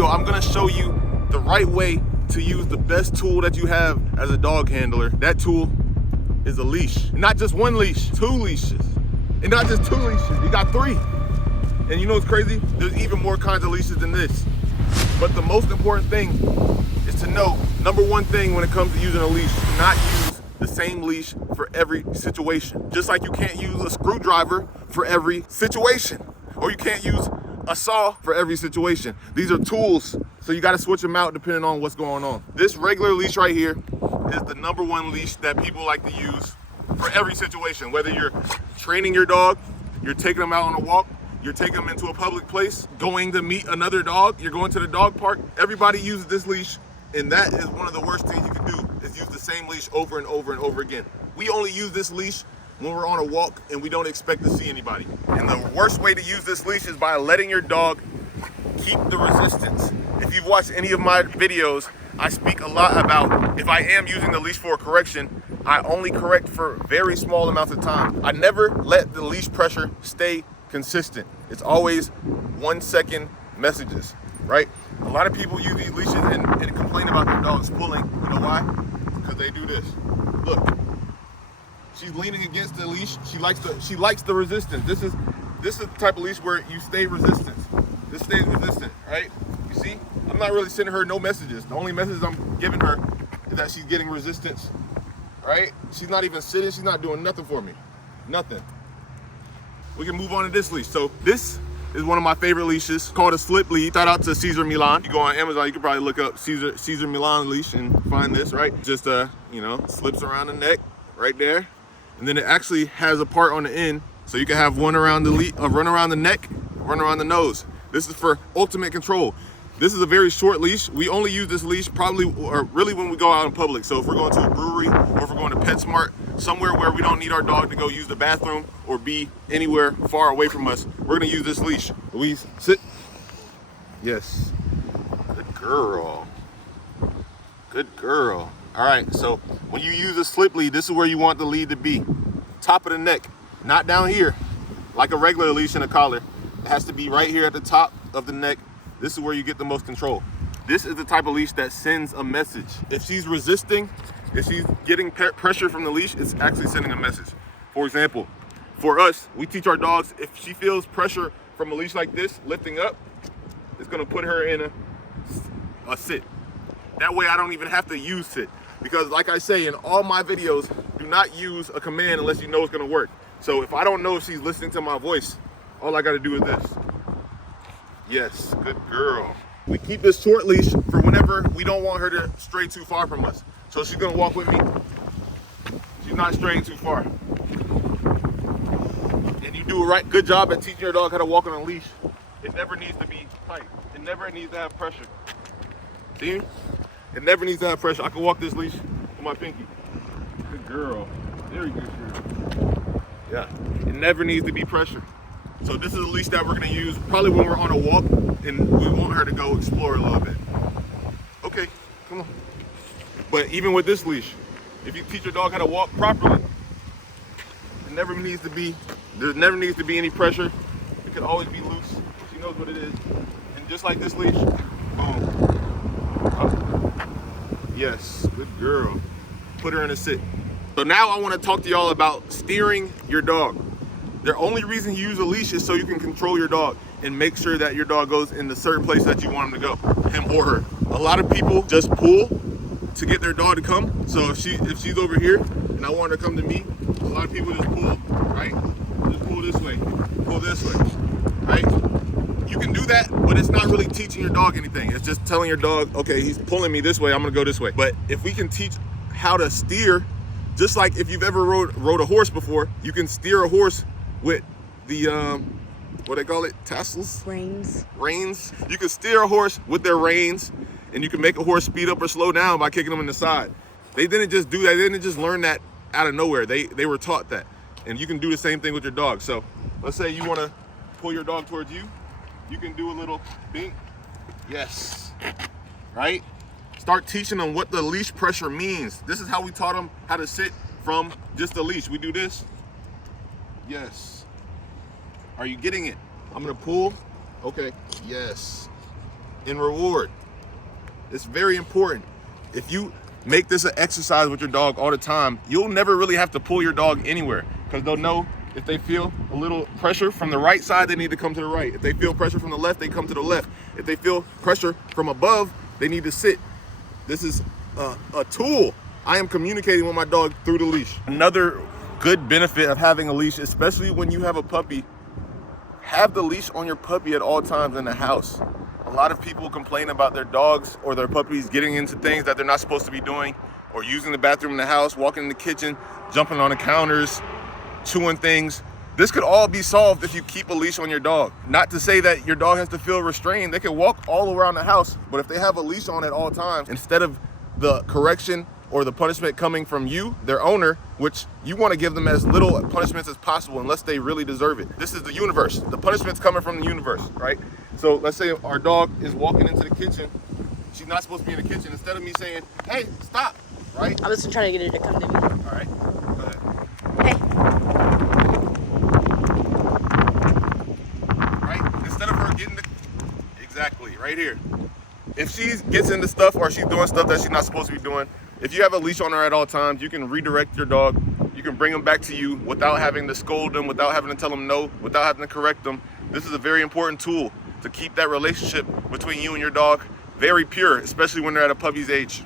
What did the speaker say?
video, I'm gonna show you the right way to use the best tool that you have as a dog handler. That tool is a leash. Not just one leash, 2 leashes. And not just 2 leashes, you got 3. And you know what's crazy? There's even more kinds of leashes than this. But the most important thing is to know, number one thing when it comes to using a leash, do not use the same leash for every situation. Just like you can't use a screwdriver for every situation, or you can't use a saw for every situation. These are tools, so you gotta switch them out depending on what's going on. This regular leash right here is the number 1 leash that people like to use for every situation. Whether you're training your dog, you're taking them out on a walk, you're taking them into a public place, going to meet another dog, you're going to the dog park, everybody uses this leash, and that is one of the worst things you can do, is use the same leash over and over and over again. We only use this leash when we're on a walk and we don't expect to see anybody. And the worst way to use this leash is by letting your dog keep the resistance. If you've watched any of my videos, I speak a lot about if I am using the leash for a correction, I only correct for very small amounts of time. I never let the leash pressure stay consistent. It's always 1 second messages, right? A lot of people use these leashes and complain about their dogs pulling. You know why? Because they do this. Look, she's leaning against the leash. She likes the resistance. This is the type of leash where you stay resistant. This stays resistant, right? You see? I'm not really sending her no messages. The only message I'm giving her is that she's getting resistance, right? She's not even sitting. She's not doing nothing for me. Nothing. We can move on to this leash. So this is one of my favorite leashes, called a slip lead. Shout out to Cesar Milan. You go on Amazon, you can probably look up Cesar Milan leash and find this, right? Just you know, slips around the neck right there. And then it actually has a part on the end, so you can have one around the run around the neck, run around the nose. This is for ultimate control. This is a very short leash. We only use this leash probably, or really when we go out in public. So if we're going to a brewery, or if we're going to PetSmart, somewhere where we don't need our dog to go use the bathroom or be anywhere far away from us, we're gonna use this leash. Louise, sit. Yes, good girl. Good girl. All right, so when you use a slip lead, this is where you want the lead to be. Top of the neck, not down here, like a regular leash and a collar. It has to be right here at the top of the neck. This is where you get the most control. This is the type of leash that sends a message. If she's resisting, if she's getting pressure from the leash, it's actually sending a message. For example, for us, we teach our dogs, if she feels pressure from a leash like this, lifting up, it's gonna put her in a sit. That way I don't even have to use sit. Because like I say in all my videos, do not use a command unless you know it's gonna work. So if I don't know if she's listening to my voice, all I gotta do is this. Yes, good girl. We keep this short leash for whenever we don't want her to stray too far from us. So she's gonna walk with me. She's not straying too far. And you do a good job at teaching your dog how to walk on a leash. It never needs to be tight. It never needs to have pressure. See? It never needs to have pressure. I can walk this leash with my pinky. Good girl. Very good girl. Yeah. It never needs to be pressure. So this is a leash that we're gonna use probably when we're on a walk and we want her to go explore a little bit. Okay, come on. But even with this leash, if you teach your dog how to walk properly, there never needs to be any pressure. It can always be loose. She knows what it is. And just like this leash, boom. Up. Yes, good girl. Put her in a sit. So now I want to talk to y'all about steering your dog. The only reason you use a leash is so you can control your dog and make sure that your dog goes in the certain place that you want him to go, him or her. A lot of people just pull to get their dog to come. So if she's over here and I want her to come to me, a lot of people just pull, right? Just pull this way, right? You can do that, but it's not really teaching your dog anything. It's just telling your dog, okay, he's pulling me this way, I'm gonna go this way. But if we can teach how to steer, just like if you've ever rode a horse before, you can steer a horse with the, what they call it, tassels? Reins. Reins. You can steer a horse with their reins, and you can make a horse speed up or slow down by kicking them in the side. They didn't just do that. They didn't just learn that out of nowhere. They were taught that. And you can do the same thing with your dog. So let's say you want to pull your dog towards you. You can do a little bink. Yes. Right? Start teaching them what the leash pressure means. This is how we taught them how to sit from just a leash. We do this. Yes. Are you getting it? I'm gonna pull. Okay. Yes. in reward. It's very important. If you make this an exercise with your dog all the time, you'll never really have to pull your dog anywhere, because they'll know if they feel a little pressure from the right side, they need to come to the right. If they feel pressure from the left, they come to the left. If they feel pressure from above, they need to sit. This is a tool. I am communicating with my dog through the leash. Another good benefit of having a leash, especially when you have a puppy, have the leash on your puppy at all times in the house. A lot of people complain about their dogs or their puppies getting into things that they're not supposed to be doing, or using the bathroom in the house, walking in the kitchen, jumping on the counters, chewing things. This could all be solved if you keep a leash on your dog. Not to say that your dog has to feel restrained. They can walk all around the house, but if they have a leash on at all times, instead of the correction or the punishment coming from you, their owner, which you want to give them as little punishments as possible unless they really deserve it. This is the universe. The punishment's coming from the universe, right? So let's say our dog is walking into the kitchen. She's not supposed to be in the kitchen. Instead of me saying, hey, stop, right? I was trying to get her to come to me. All right, go ahead. Hey. Right? Instead of her getting the, exactly, right here. If she gets into stuff or she's doing stuff that she's not supposed to be doing, if you have a leash on her at all times, you can redirect your dog. You can bring them back to you without having to scold them, without having to tell them no, without having to correct them. This is a very important tool to keep that relationship between you and your dog very pure, especially when they're at a puppy's age.